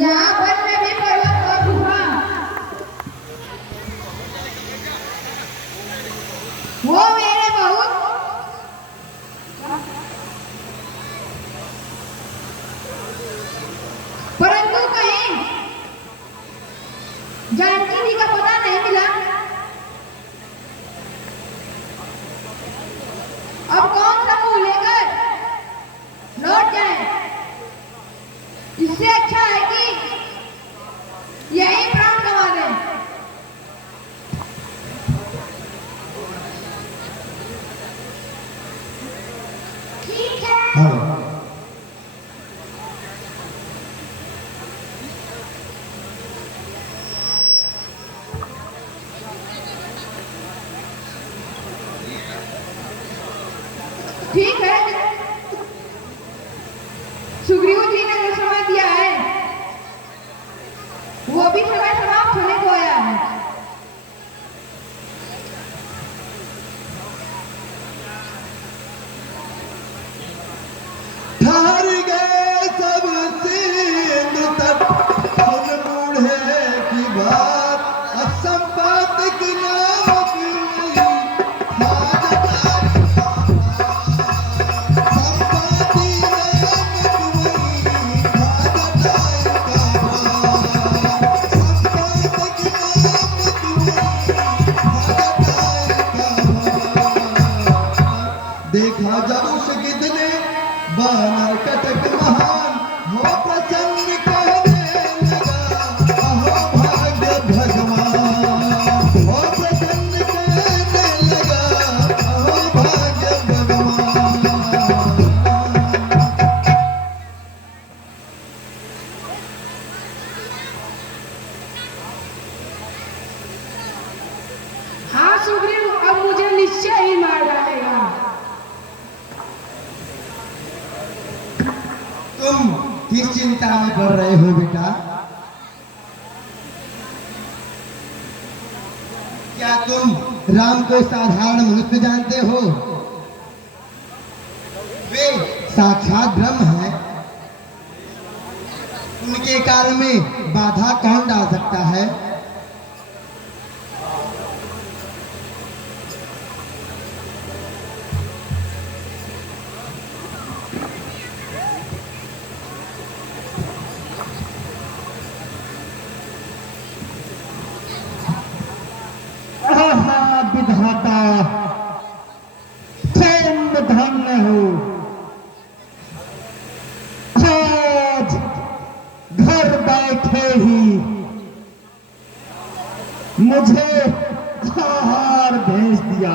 यहाँ पर मैं भी पर्वत और गुफा वो मेरे बहुत परंतु कहीं जानकी जी का पता नहीं मिला। अब कौन सा मुंह लेकर लौट जाए। इससे अच्छा है कि यही प्राण गंवा दें। ठीक है। ठीक है। सुग्रीव जी ने जो समय दिया है वो भी समय समाप्त होने को आया है। ठहर गए सब सिंधु तट सुन बूढ़े की बात असंपात की नाव देखा जब उस गिद्ध ने बानर कटक महान हो प्रसन्न कहने लगा अहो भाग्य भगवान। हो प्रसन्न कहने लगा अहो भाग्य भगवान। हाँ सुग्रीव, अब मुझे निश्चय ही मार डालेगा। तुम किस चिंता में पड़ रहे हो बेटा? क्या तुम राम को साधारण मनुष्य जानते हो? वे साक्षात ब्रह्म हैं। उनके कार्य में बाधा कौन डाल सकता है? विधाता धन्य धन्य हो। आज घर बैठे ही मुझे आहार भेज दिया।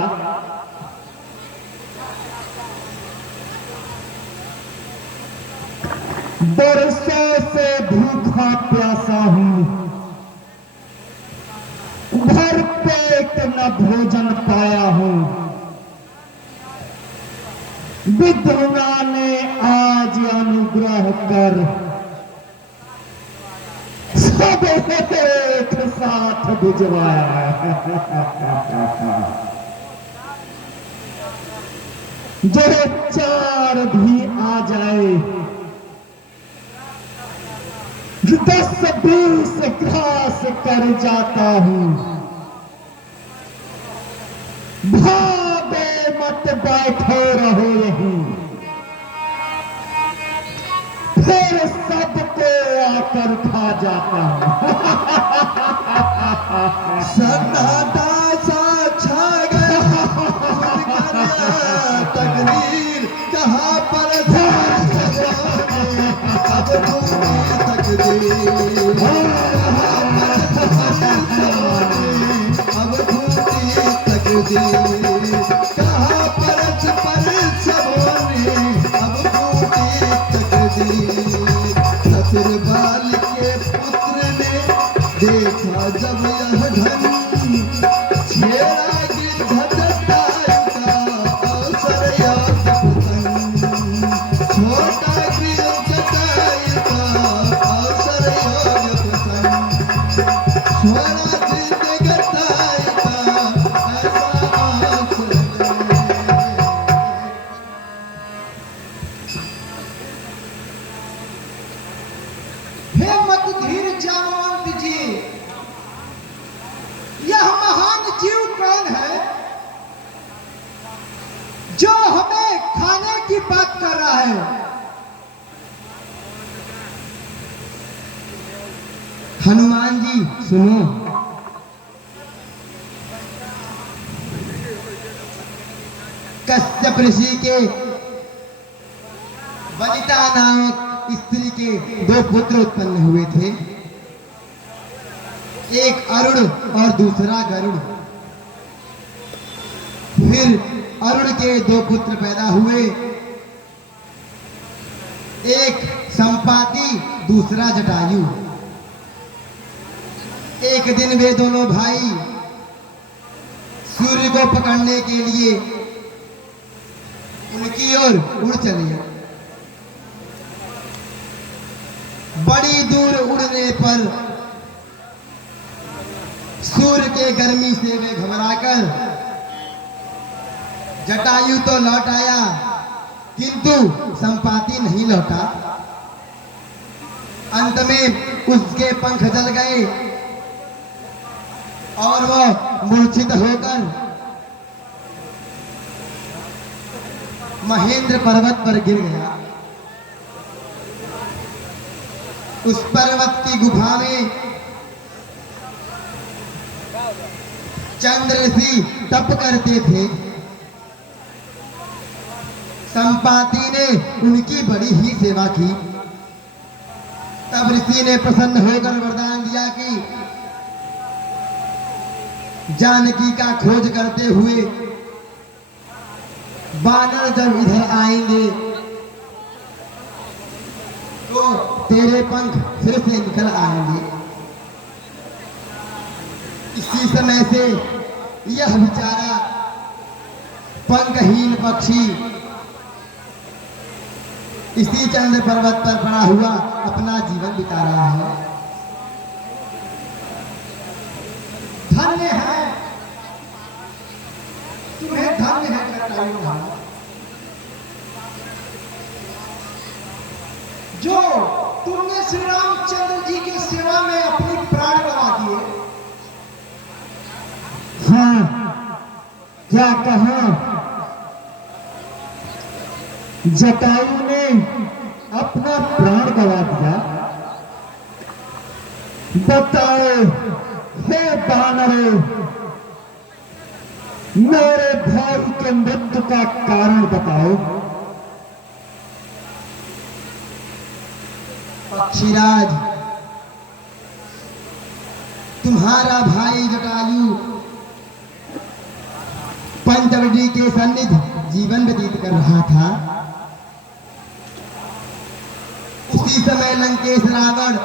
बरसों से भूखा प्यासा हूं, भर पेट न भोजन पाया हूं। विधवा ने आज अनुग्रह कर सब एक साथ भिजवाया। जो चार भी आ जाए 10-20 घास कर जाता हूं। भागे मत बैठे रहो यहीं, फिर सबको आकर खा जाता हूं। सन्नाटा सा छा गया, तकदीर कहाँ पर अब कहाँ परस परस होने अब टूटी तकदीर। ससुरबाल के पुत्र ने देखा जब यह धन, छेड़ा गिद्ध जटायु का अवसर याद पतंग। छोटा गिद्ध जटायु का अवसर याद पतंग। छोड़ा गिद्ध जटायु का ऐसा अवसर। जामवंत जी, यह महान जीव कौन है जो हमें खाने की बात कर रहा है? हनुमान जी सुनो, कश्यप ऋषि के वनिता नामक स्त्री के 2 पुत्र उत्पन्न हुए थे, एक अरुण और दूसरा गरुड़। फिर अरुण के 2 पुत्र पैदा हुए, एक संपाति दूसरा जटायु। एक दिन वे दोनों भाई सूर्य को पकड़ने के लिए उनकी ओर उड़ चले। बड़ी दूर उड़ने पर सूर्य के गर्मी से वे घबराकर, जटायु तो लौट आया किंतु संपाति नहीं लौटा। अंत में उसके पंख जल गए और वह मूर्छित होकर महेंद्र पर्वत पर गिर गया। उस पर्वत की गुफा में चंद्र ऋषि तप करते थे। संपाति ने उनकी बड़ी ही सेवा की। तब ऋषि ने प्रसन्न होकर वरदान दिया कि जानकी का खोज करते हुए बानर जब इधर आएंगे तो तेरे पंख फिर से निकल आएंगे। इसी समय से यह बेचारा पंखहीन पक्षी इसी चंद्र पर्वत पर पड़ा हुआ अपना जीवन बिता रहा है। धन्य है, तुम्हें धन्य है जटायु, जो तुमने श्री रामचंद्र जी की सेवा में अपनी प्राण गवा दिए। हाँ, क्या कहा? जटायु ने अपना प्राण गवा दिया। बताओ हे बानरों, मेरे भाई के मृत्यु का कारण बताओ। पक्षीराज, तुम्हारा भाई जटायु पंचवटी के सन्निध जीवन व्यतीत कर रहा था। उसी समय लंकेश रावण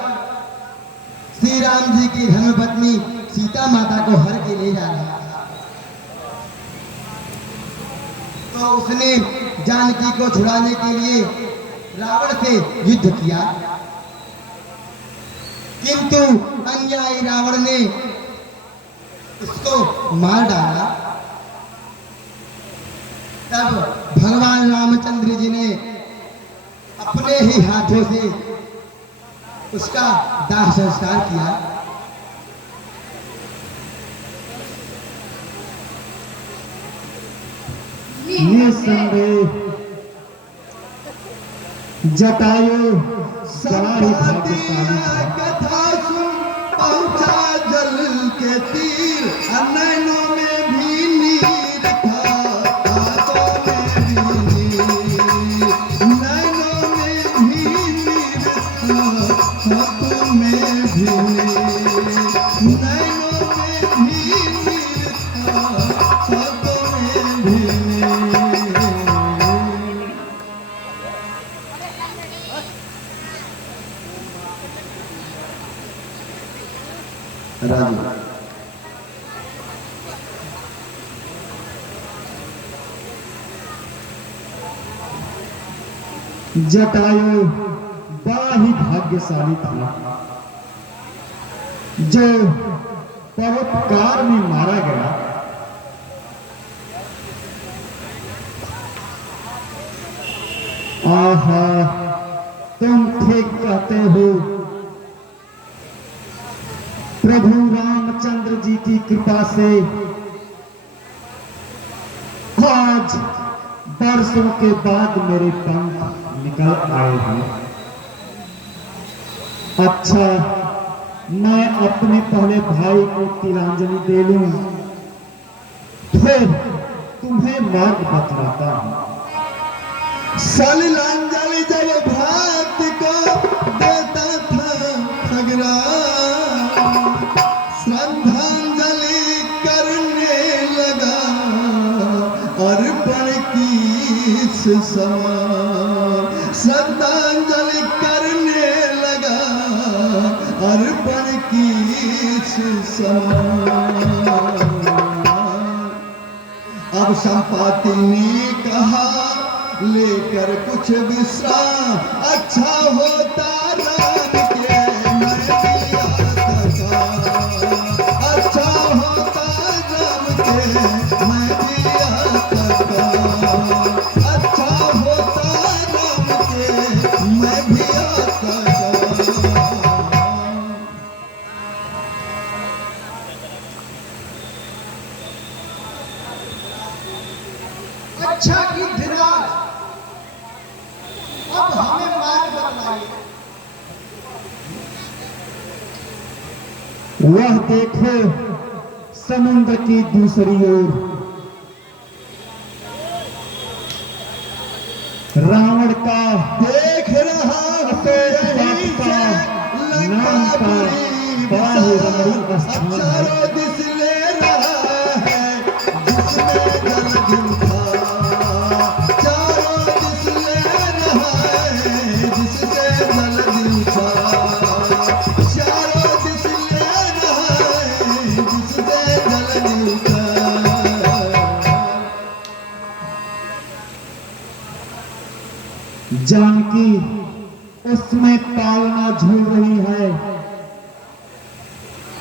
श्री राम जी की धर्मपत्नी सीता माता को हर के ले जा रहा था। तो उसने जानकी को छुड़ाने के लिए रावण से युद्ध किया, किंतु अन्यायी रावण ने उसको मार डाला। तब भगवान रामचंद्र जी ने अपने ही हाथों से उसका दाह संस्कार किया। निसंदेह जटायु बड़ा ही भाग्यशाली था। कथा सुन पहुंचा जल के तीर, नैनों में भी नीर था, हाथों में भी नीर, नैनों में भी नीर था, हाथों में भी नीर, नैनों में भी नीर था, हाथों में भी नीर। राजू जटायु बड़ा ही भाग्यशाली था जो परोपकार में मारा गया। आहा, तुम ठीक कहते हो प्रभु रामचंद्र जी की कृपा से आज बरसों के बाद मेरे पंख निकल आए हैं। अच्छा, मैं अपने पहले भाई को तिलांजलि दे लूं, फिर तुम्हें मार्ग बतलाता हूं। सलिलांजलि जब भ्रात को देता था खगरा, श्रद्धांजलि करने लगा अर्पण किस समान। श्रद्धांजलि करने लगा अर्पण किस समान। अब संपाति ने कहा लेकर कुछ विश्राम, अच्छा होता राम के मैं भी आता था। अच्छा होता राम के मैं भी आता था। अच्छा होता राम के मैं भी आता था। अच्छा की धीराज, अब हमें मार्ग बताइए। वह देखो समुद्र की दूसरी ओर रावण का देख रहा यही से नाम का बाहुरमणी स्थान है। चारों दिस ले रहा है जिसमें जल था। चारों दिस ले रहा है जिससे जल था। चारों दिस ले रहा है जिससे जल था। जानकी उसमें पालना झूल रही है,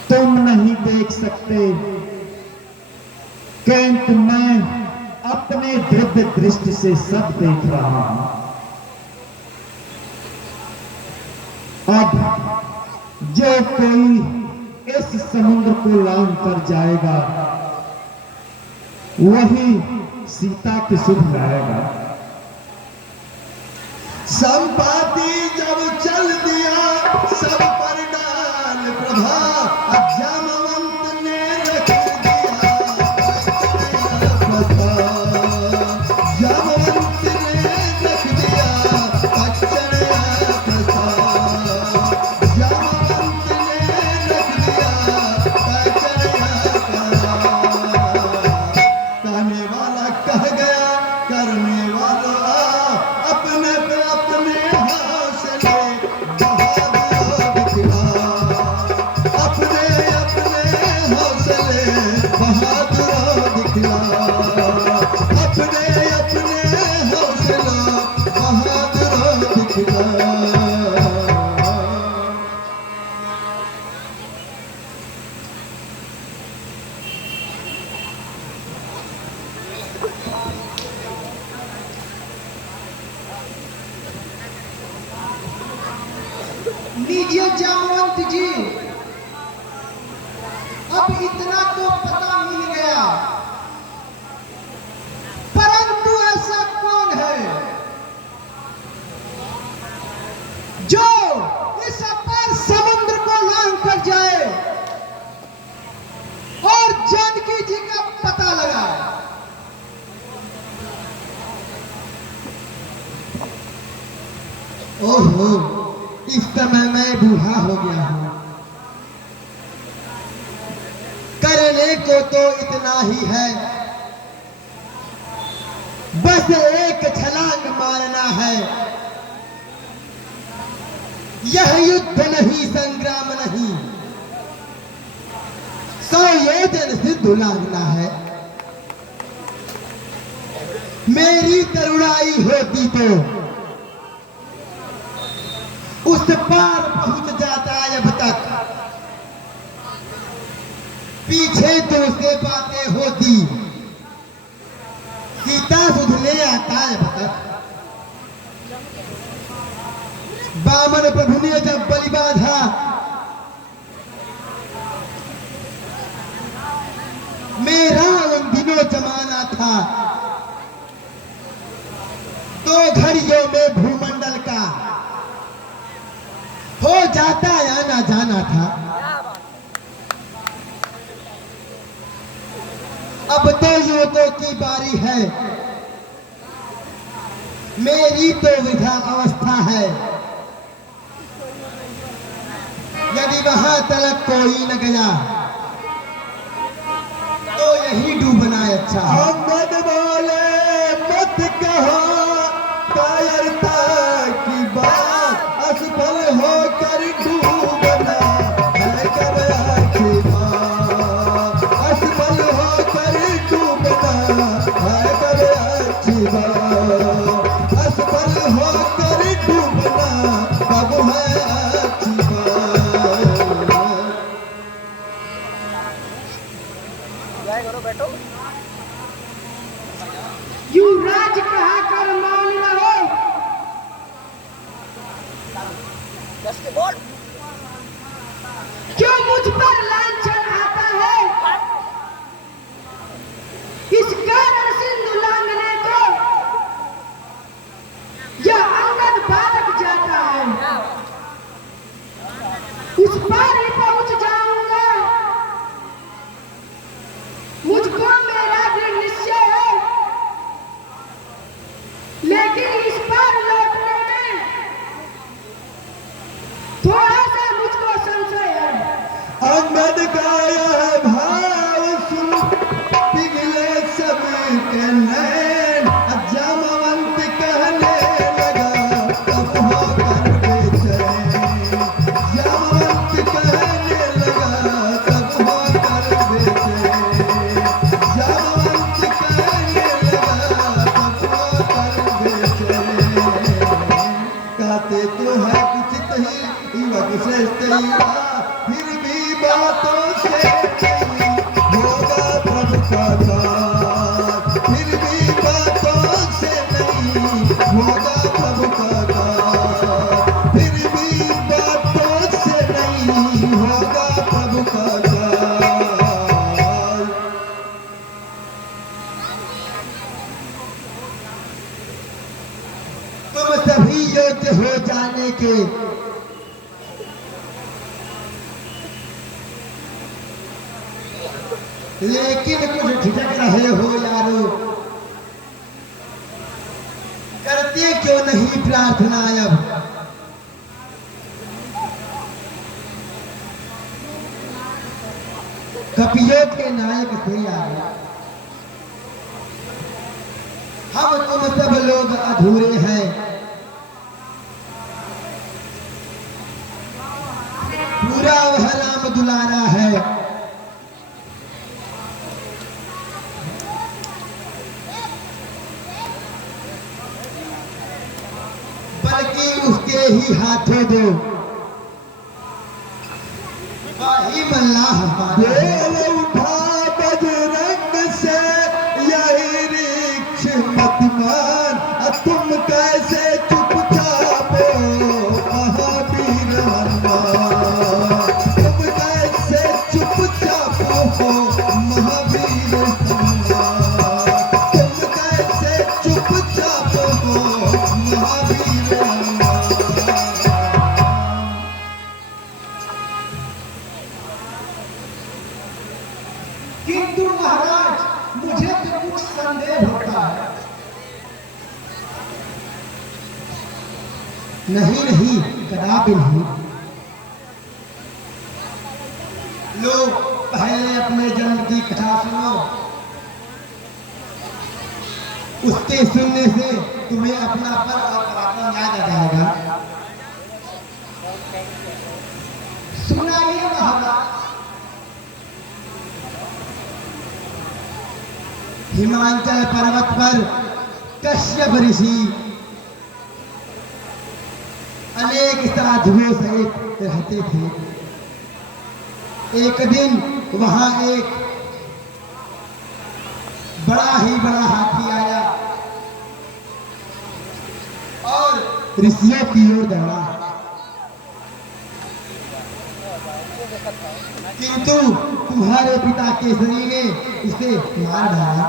तुम नहीं देख सकते, किंतु मैं अपने दिव्य दृष्टि से सब देख रहा हूं। अब जो कोई इस समुद्र को लांघ कर जाएगा वही सीता की सुध लाएगा। संपाति जब चल दिया सब पर डाल प्रभाव। जामवंत ने रख दिया प्रभाव। जामवंत ने रख दिया अक्षर प्रभाव। जामवंत ने रख दिया अक्षर प्रभाव। कहने वाला कह गया करने वाला अपने पे अपने हौसले बहादुर दिखला। अपने अपने हौसले बहादुर दिखला। अपने अपने हौसला बहादुर दिखला। लीजिए जामवंत जी, अब इतना तो पता मिल गया, परंतु ऐसा कौन है जो इस अपार समुद्र को लांघ कर जाए और जानकी जी का पता लगाए। ओहो, इस समय मैं बूढ़ा हो गया हूं। करने को तो इतना ही है, बस एक छलांग मारना है। यह युद्ध नहीं, संग्राम नहीं, 100 योजन सिद्ध लांघना है। मेरी तरुणाई होती तो उस पार पहुंच जाता अब तक। पीछे तो उससे बातें होती, सीता सुध ले आता अब तक। वामन प्रभु ने जब बलि बांधा था। 2 घड़ियों में भूमंडल का हो जाता आना जाना था। अब तो युवकों की बारी है, मेरी तो वृद्धा अवस्था है। यदि वहां तलक कोई न गया तो यही डूबना अच्छा है। अहमद बोले मत कहो कायरता की बात, असफल होकर डूबना है कब अच्छी बात, असफल होकर डूबना है कब अच्छी बात, असफल होकर डूबना कब है अच्छी बात। युवराज कहा कर मान रहो, क्यों मुझ पर लांछन आता है। इस कारण सिंधु लांघने को यह अंगद बालक जाता है। उस पार ही पहुंच जाऊंगा, मुझको मेरा दृढ़ निश्चय है। लेकिन इस पार लौटने में थोड़ा सा मुझको संशय है। अहमद का यह भाव सुन पिघले सब के नैन, जामवंत कहने लगा अब होकर बेचैन, जामवंत कहने लगा अब होकर बेचैन, जामवंत कहने लगा अब होकर बेचैन। कहते तो है कुछ ही युवक श्रेष्ठ युवा, फिर भी बातों से नहीं होगा प्रभु का दास, फिर भी बातों से नहीं होगा प्रभु का दास, फिर भी बातों से नहीं होगा प्रभु का दास। तुम सभी योग्य हो जाने के, लेकिन कुछ झिझक रहे हो यारो। करते क्यों नहीं प्रार्थना अब? कपियों के नायक से यारो, हम तुम सब लोग अधूरे हैं। पूरा वह राम दुलारा है। बल्कि उसके ही हाथों दो वही मल्लाह हमारा है। बेल उठा बजरंग से यही रिक्ष मत मान, तुम कैसे चुपचाप हो महावीर हनुमान, तुम कैसे चुपचाप हो महावीर हनुमान, तुम कैसे चुपचाप हो महावीर हनुमान। किंतु महाराज मुझे तो कुछ संदेह होता है। नहीं नहीं, कदापि नहीं। लो पहले अपने जन्म की कथा सुनो, उसके सुनने से तुम्हें अपना पर और पराक्रम याद आ जाएगा। सुनाइए महाराज। हिमाचल पर्वत पर कश्यप ऋषि अनेक साधुओं सहित रहते थे। एक दिन वहां एक बड़ा ही बड़ा हाथी आया और ऋषियों की ओर दौड़ा, किंतु तुम्हारे पिता केसरी ने इसे मार डाला।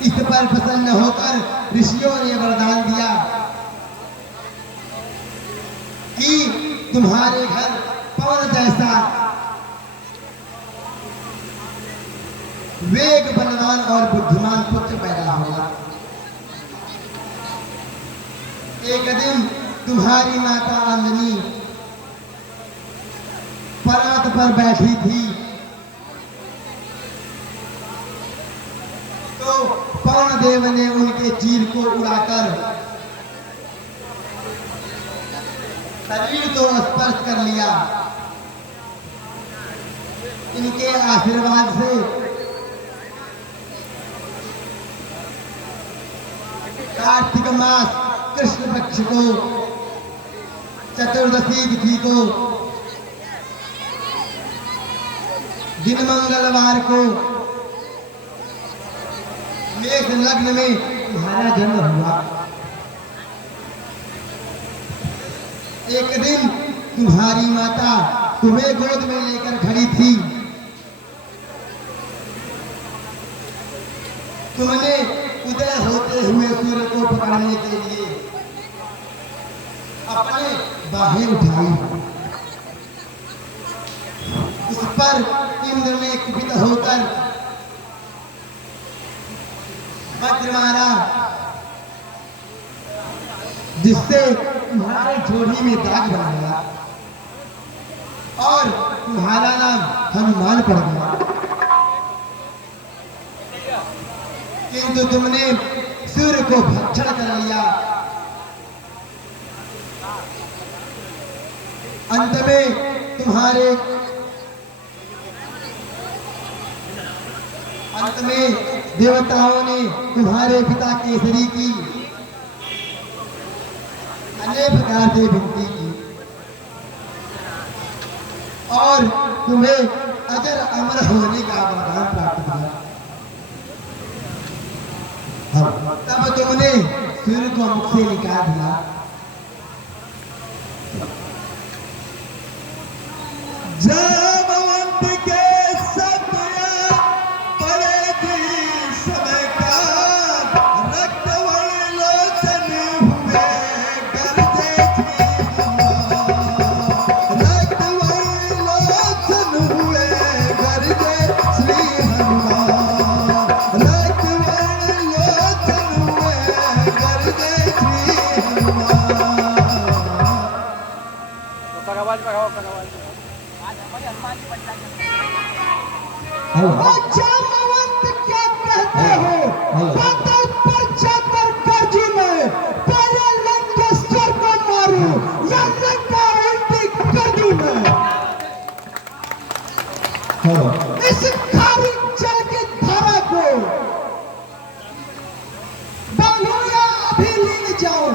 इस पर प्रसन्न होकर ऋषियों ने वरदान दिया कि तुम्हारे घर पवन जैसा वेग बलवान और बुद्धिमान पुत्र पैदा होगा। एक दिन तुम्हारी माता अंजनी पर्वत पर बैठी थी तो पवन देव ने उनके चीर को उड़ाकर शरीर को स्पर्श कर लिया। इनके आशीर्वाद से कार्तिक मास कृष्ण पक्ष को चतुर्दशी तिथि को दिन मंगलवार को मेष लग्न में तुम्हारा जन्म हुआ। एक दिन तुम्हारी माता तुम्हें गोद में लेकर खड़ी थी। तुमने उदय होते हुए सूर्य को पकड़ने के लिए अपने बाहें उठाई। उस पर इंद्र ने कुपित होकर वज्र मारा, जिससे तुम्हारे जोड़ी में दाग बन गया और तुम्हारा नाम हनुमान पड़ गया। किंतु तुमने सूर्य को भक्षण कर लिया। अंत में देवताओं ने तुम्हारे पिता केसरी की अनेक प्रकार से विनती की और तुम्हें अजर अमर होने का वरदान प्राप्त हुआ। तब तुमने सूर्य को मुख से निकाल दिया। जामवंत के सपया पड़ेगी समय का, रक्तवर्ण लोचन हुए गरजे थी हनुमान। रक्तवर्ण लोचन हुए गरजे श्री हनुमान। रक्तवर्ण लोचन हुए गरजे श्री हनुमान। जामवंत क्या कहते हो? बादल पर जाकर गर्जूं पहले लंकेश्वर को मारूं या लंका उल्टी कर दूं मैं? इस खारी जल की धारा को बांधूं या अभी लीन जाऊं?